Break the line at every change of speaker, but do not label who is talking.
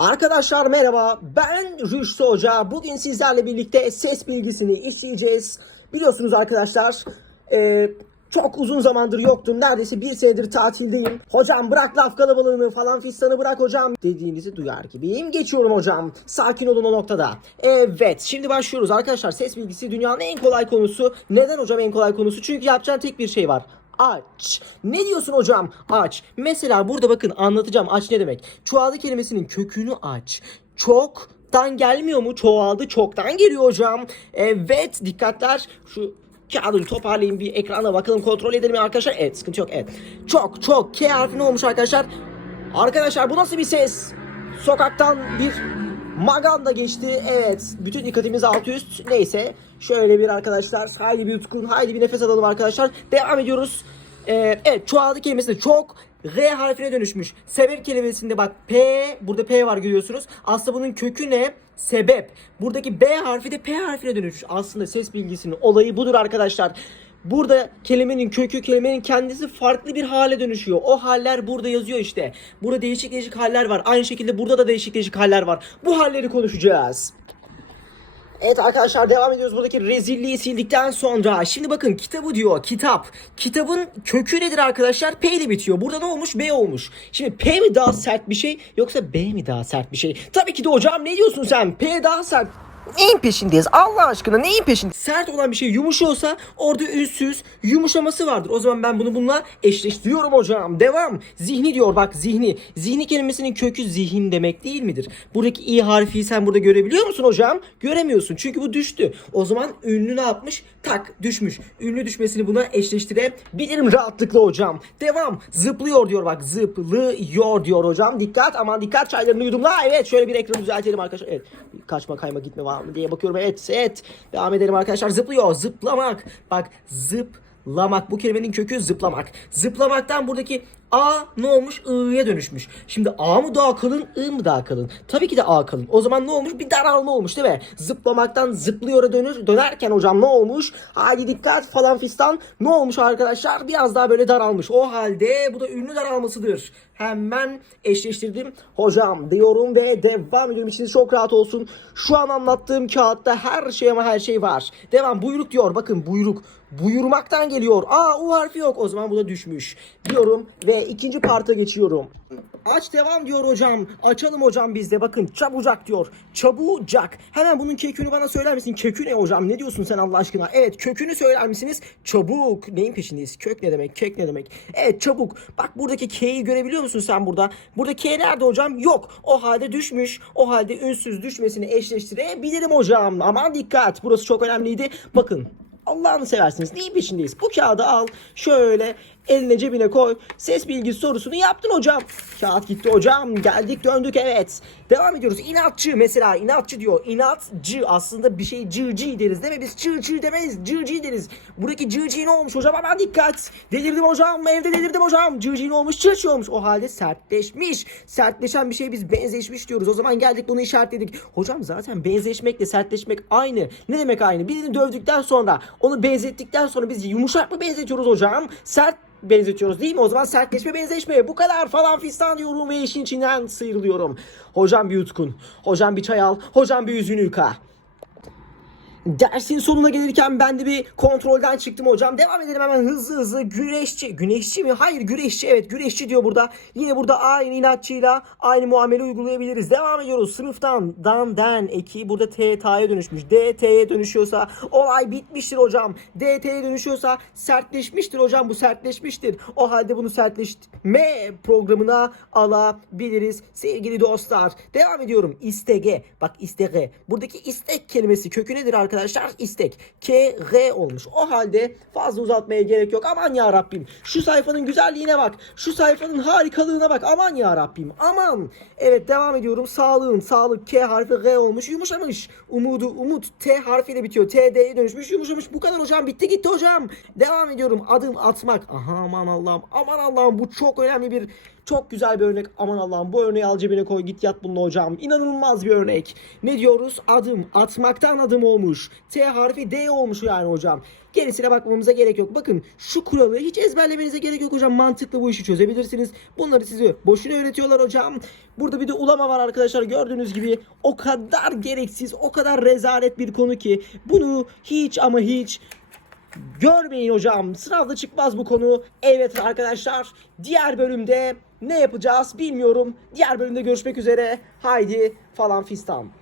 Arkadaşlar merhaba ben Rüştü Hoca. Bugün sizlerle birlikte ses bilgisini isteyeceğiz. Biliyorsunuz arkadaşlar e, çok uzun zamandır yoktum. Neredeyse bir senedir tatildeyim. Hocam bırak laf kalabalığını falan fistanı bırak hocam dediğinizi duyar gibiyim. Geçiyorum hocam. Sakin olun o noktada. Evet şimdi başlıyoruz arkadaşlar. Ses bilgisi dünyanın en kolay konusu. Neden hocam en kolay konusu? Çünkü yapacağın tek bir şey var aç. Ne diyorsun hocam? Aç. Mesela burada bakın anlatacağım aç ne demek. Çoğaldı kelimesinin kökünü aç. Çoktan gelmiyor mu? Çoğaldı çoktan geliyor hocam. Evet dikkatler. Şu kağıdını toparlayayım bir ekrana bakalım kontrol edelim arkadaşlar. Evet sıkıntı yok evet. Çok çok K harfi ne olmuş arkadaşlar? Arkadaşlar bu nasıl bir ses? Sokaktan bir Maganda geçti. Evet. Bütün dikkatimiz alt üst. Neyse. Şöyle bir arkadaşlar. Haydi bir utkun. Haydi bir nefes alalım arkadaşlar. Devam ediyoruz. Ee, evet. Çoğaldı kelimesi de çok R harfine dönüşmüş. Sebep kelimesinde bak P. Burada P var görüyorsunuz. Aslında bunun kökü ne? Sebep. Buradaki B harfi de P harfine dönüşmüş. Aslında ses bilgisinin olayı budur arkadaşlar. Burada kelimenin kökü, kelimenin kendisi farklı bir hale dönüşüyor. O haller burada yazıyor işte. Burada değişik değişik haller var. Aynı şekilde burada da değişik değişik haller var. Bu halleri konuşacağız. Evet arkadaşlar devam ediyoruz buradaki rezilliği sildikten sonra. Şimdi bakın kitabı diyor kitap. Kitabın kökü nedir arkadaşlar? P ile bitiyor. Burada ne olmuş? B olmuş. Şimdi P mi daha sert bir şey yoksa B mi daha sert bir şey? Tabii ki de hocam ne diyorsun sen? P daha sert. Neyin peşindeyiz? Allah aşkına neyin peşinde? Sert olan bir şey yumuşuyorsa orada ünsüz yumuşaması vardır. O zaman ben bunu bununla eşleştiriyorum hocam. Devam. Zihni diyor bak zihni. Zihni kelimesinin kökü zihin demek değil midir? Buradaki i harfi sen burada görebiliyor musun hocam? Göremiyorsun çünkü bu düştü. O zaman ünlü ne yapmış? Tak düşmüş. Ünlü düşmesini buna eşleştirebilirim rahatlıkla hocam. Devam. Zıplıyor diyor bak. Zıplıyor diyor hocam. Dikkat aman dikkat çaylarını yudumla. Evet şöyle bir ekranı düzeltelim arkadaşlar. Evet. Kaçma kayma gitme var mı diye bakıyorum. Evet evet. Devam edelim arkadaşlar. Zıplıyor. Zıplamak. Bak zıplamak. Bu kelimenin kökü zıplamak. Zıplamaktan buradaki A ne olmuş? I'ya dönüşmüş. Şimdi A mı daha kalın, I mı daha kalın? Tabii ki de A kalın. O zaman ne olmuş? Bir daralma olmuş değil mi? Zıplamaktan zıplıyora dönür, dönerken hocam ne olmuş? Hadi dikkat falan fistan. Ne olmuş arkadaşlar? Biraz daha böyle daralmış. O halde bu da ünlü daralmasıdır. Hemen eşleştirdim. Hocam diyorum ve devam ediyorum. İçiniz çok rahat olsun. Şu an anlattığım kağıtta her şey ama her şey var. Devam. Buyruk diyor. Bakın buyruk. Buyurmaktan geliyor. Aa U harfi yok. O zaman bu da düşmüş. Diyorum ve ikinci parta geçiyorum. Aç devam diyor hocam. Açalım hocam bizde. Bakın çabucak diyor. Çabucak. Hemen bunun kökünü bana söyler misin? Kökü ne hocam? Ne diyorsun sen Allah aşkına? Evet kökünü söyler misiniz? Çabuk. Neyin peşindeyiz? Kök ne demek? Kek ne demek? Evet çabuk. Bak buradaki K'yi görebiliyor musun sen burada? Burada K nerede hocam? Yok. O halde düşmüş. O halde ünsüz düşmesini eşleştirebilirim hocam. Aman dikkat. Burası çok önemliydi. Bakın Allah'ını seversiniz. Neyin peşindeyiz? Bu kağıdı al. Şöyle eline cebine koy. Ses bilgisi sorusunu yaptın hocam. Kağıt gitti hocam. Geldik döndük evet. Devam ediyoruz. İnatçı mesela inatçı diyor. İnatçı aslında bir şey cırcı deriz değil mi? Biz çığ demeyiz. Cırcı deriz. Buradaki cırcı ne olmuş hocam? Aman dikkat. Delirdim hocam. Evde delirdim hocam. Cırcı ne olmuş? Çırçı olmuş. O halde sertleşmiş. Sertleşen bir şey biz benzeşmiş diyoruz. O zaman geldik bunu işaretledik. Hocam zaten benzeşmekle sertleşmek aynı. Ne demek aynı? Birini dövdükten sonra onu benzettikten sonra biz yumuşak mı benzetiyoruz hocam? Sert benzetiyoruz değil mi? O zaman sertleşme benzeşme bu kadar falan fistan diyorum ve işin içinden sıyrılıyorum. Hocam bir yutkun, hocam bir çay al, hocam bir yüzünü yıka. Dersin sonuna gelirken ben de bir kontrolden çıktım hocam. Devam edelim hemen hızlı hızlı. Güreşçi. Güneşçi mi? Hayır güreşçi. Evet güreşçi diyor burada. Yine burada aynı inatçıyla aynı muamele uygulayabiliriz. Devam ediyoruz. Sınıftan dan den eki burada T dönüşmüş. D dönüşüyorsa olay bitmiştir hocam. D dönüşüyorsa sertleşmiştir hocam. Bu sertleşmiştir. O halde bunu sertleşme programına alabiliriz sevgili dostlar. Devam ediyorum. İstege. Bak istege. Buradaki istek kelimesi kökü nedir arkadaşlar? İstek. K, G olmuş. O halde fazla uzatmaya gerek yok. Aman ya Rabbim. Şu sayfanın güzelliğine bak. Şu sayfanın harikalığına bak. Aman ya Rabbim. Aman. Evet devam ediyorum. Sağlığın. Sağlık. K harfi G olmuş. Yumuşamış. Umudu. Umut. T harfiyle bitiyor. T, D'ye dönüşmüş. Yumuşamış. Bu kadar hocam. Bitti gitti hocam. Devam ediyorum. Adım atmak. Aha aman Allah'ım. Aman Allah'ım. Bu çok önemli bir Çok güzel bir örnek. Aman Allah'ım bu örneği al cebine koy git yat bununla hocam. İnanılmaz bir örnek. Ne diyoruz? Adım. Atmaktan adım olmuş. T harfi D olmuş yani hocam. Gerisine bakmamıza gerek yok. Bakın şu kuralı hiç ezberlemenize gerek yok hocam. Mantıklı bu işi çözebilirsiniz. Bunları size boşuna öğretiyorlar hocam. Burada bir de ulama var arkadaşlar. Gördüğünüz gibi o kadar gereksiz, o kadar rezalet bir konu ki bunu hiç ama hiç Görmeyin hocam. Sınavda çıkmaz bu konu. Evet arkadaşlar. Diğer bölümde ne yapacağız bilmiyorum. Diğer bölümde görüşmek üzere. Haydi falan fistan.